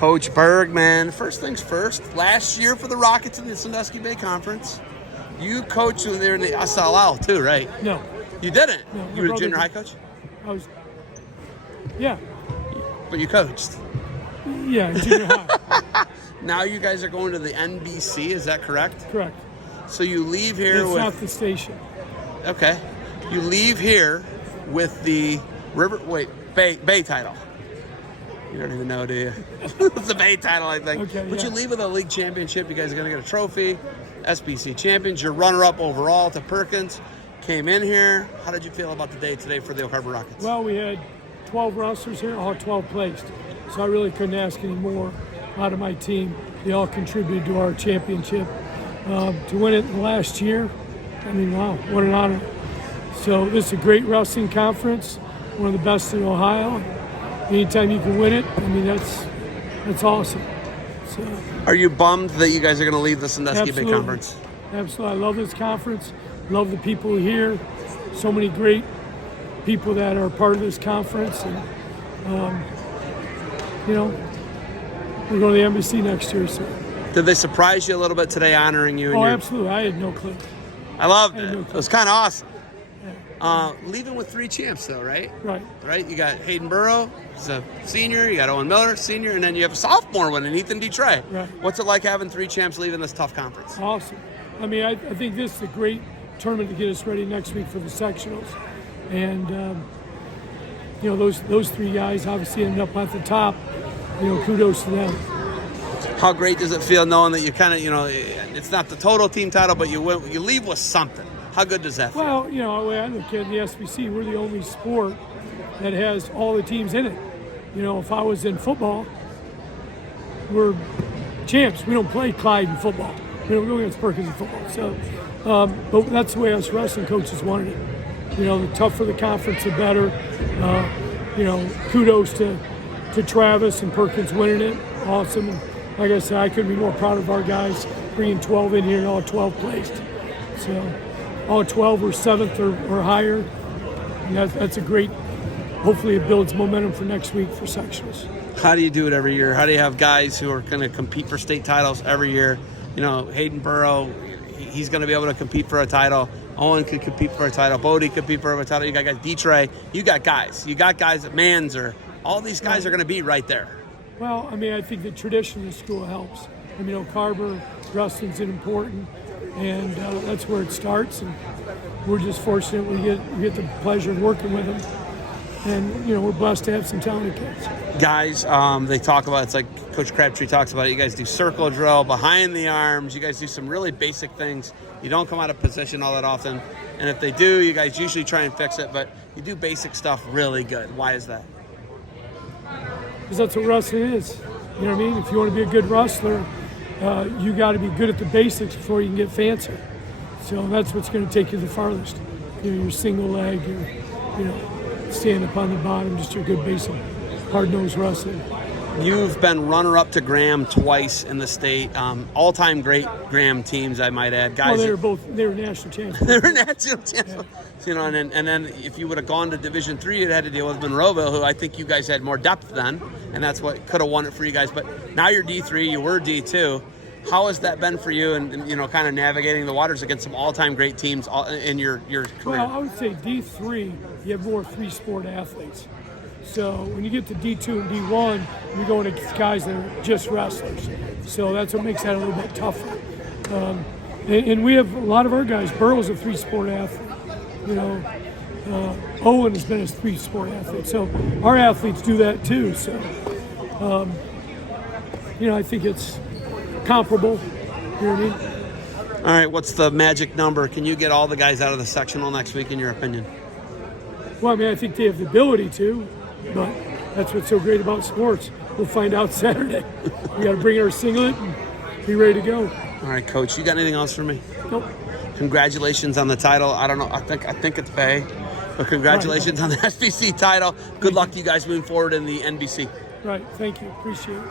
Coach Bergman. First things first, last year for the Rockets in the Sandusky Bay Conference, you coached when they were in the SLL too, right? No. You didn't? No, you were a junior high coach? I was, yeah. But you coached? Yeah, in junior high. Now you guys are going to the NBC, is that correct? Correct. So you leave here It's with... not the station. Okay. You leave here with the Bay title. You don't even know, do you? It's the Bay title, I think. Okay, but yeah. you leave with a league championship. You guys are going to get a trophy. SBC champions. You're runner-up overall to Perkins. Came in here. How did you feel about the day today for the Oak Harbor Rockets? Well, we had 12 wrestlers here, all 12 placed. So I really couldn't ask any more out of my team. They all contributed to our championship. To win it last year, I mean, wow, what an honor. So this is a great wrestling conference, one of the best in Ohio. Anytime you can win it, I mean, that's awesome. So, are you bummed that you guys are going to leave the Sandusky Bay Conference? Absolutely. I love this conference. Love the people here. So many great people that are part of this conference. And, you know, we're going to the NBC next year. So. Did they surprise you a little bit today honoring you? Oh, absolutely. I had no clue. I loved it. No It was kind of awesome. Yeah. Leaving with 3 champs, though, right? Right. Right? You got Hayden Burrow, he's a senior. You got Owen Miller, senior. And then you have a sophomore one in Ethan Detroit. Right. What's it like having 3 champs leaving this tough conference? Awesome. I mean, I think this is a great tournament to get us ready next week for the sectionals. And, you know, those 3 guys obviously ended up at the top. You know, kudos to them. How great does it feel knowing that you kind of, you know, it's not the total team title, but you leave with something? How good does that feel? Well, you know, the way I look at the SBC, we're the only sport that has all the teams in it. You know, if I was in football, we're champs. We don't play Clyde in football. We don't go against Perkins in football. So, but that's the way us wrestling coaches wanted it. You know, the tougher the conference, the better. You know, kudos to Travis and Perkins winning it. Awesome. And like I said, I couldn't be more proud of our guys bringing 12 in here and all 12 placed. So all 12 were 7th or higher. And that's a great, hopefully it builds momentum for next week for sectionals. How do you do it every year? How do you have guys who are going to compete for state titles every year? You know, Hayden Burrow, he's going to be able to compete for a title. Owen could compete for a title. Bodie could compete for a title. You got guys, Detroit. You got guys. You got guys at Manzer. All these guys are going to be right there. Well, I mean, I think the tradition of the school helps. I mean, Oak Harbor wrestling's important, and that's where it starts. And we're just fortunate we get the pleasure of working with them. And, you know, we're blessed to have some talented kids. Guys, they talk about, it's like Coach Crabtree talks about it. You guys do circle drill, behind the arms. You guys do some really basic things. You don't come out of position all that often. And if they do, you guys usually try and fix it. But you do basic stuff really good. Why is that? Because that's what wrestling is. You know what I mean? If you want to be a good wrestler, you got to be good at the basics before you can get fancy. So that's what's going to take you the farthest. You know, your single leg, your, stand up on the bottom, just your good basic hard-nosed wrestling. You've been runner-up to Graham twice in the state. All-time great Graham teams, I might add. Guys, they were national champions. They were national champions. Yeah. You know, and then if you would have gone to Division III, you'd had to deal with Monroeville, who I think you guys had more depth then, and that's what could have won it for you guys. But now you're D3, you were D2. How has that been for you, and you know, kind of navigating the waters against some all-time great teams in your career? Well, I would say D3, you have more 3-sport athletes. So when you get to D2 and D1, you're going against guys that are just wrestlers. So that's what makes that a little bit tougher. And we have a lot of our guys. Burrow's a 3-sport athlete. You know, Owen has been a 3-sport athlete. So our athletes do that too. So, you know, I think it's comparable. You know what I mean? All right, what's the magic number? Can you get all the guys out of the sectional next week, in your opinion? Well, I mean, I think they have the ability to, but that's what's so great about sports. We'll find out Saturday. We got to bring our singlet and be ready to go. All right, Coach, you got anything else for me? Nope. Congratulations on the title. I don't know. I think it's Bay, but congratulations on the SBC title. Good luck to you guys moving forward in the NBC. Right. Thank you. Appreciate it.